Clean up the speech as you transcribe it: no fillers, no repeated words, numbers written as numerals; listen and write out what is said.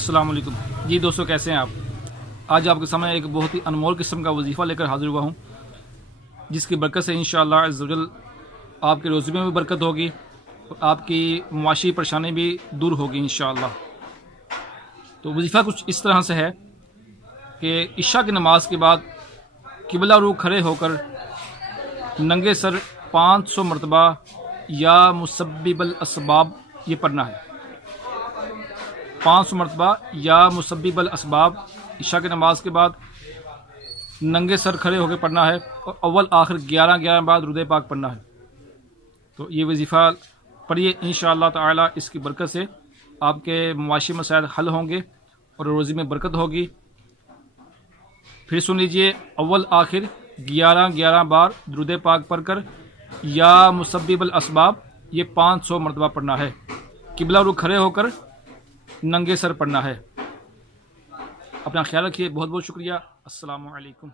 अस्सलाम वालेकुम जी दोस्तों, कैसे हैं आप। आज आपके सामने एक बहुत ही अनमोल किस्म का वजीफ़ा लेकर हाजिर हुआ हूँ, जिसकी बरकत से इंशाअल्लाह अज़्ज़ वजल आपके रोज़े में भी बरकत होगी और आपकी मुआशी परेशानी भी दूर होगी इंशाअल्लाह। तो वजीफ़ा कुछ इस तरह से है कि इशा की नमाज के बाद किबला रू खड़े होकर नंगे सर 500 मरतबा या मुसब्बिबल असबाब ये पढ़ना है। 500 मरतबा या मुसब्बिबल असबाब इशा की नमाज के बाद नंगे सर खड़े होकर पढ़ना है और अव्वल आखिर 11 बाद रुदे पाक पढ़ना है। तो ये वजीफ़ा पढ़िए, इंशाअल्लाह ताला इसकी बरकत से आपके मुआशी मसाइल हल होंगे और रोज़ी में बरकत होगी। फिर सुन लीजिए, अव्वल आखिर 11 बार दुरूद पाक पढ़कर या मुसब्बिबल असबाब ये 500 मरतबा पढ़ना है। किबला रुख खड़े होकर नंगे सर पढ़ना है। अपना ख्याल रखिए। बहुत बहुत शुक्रिया। अस्सलामु अलैकुम।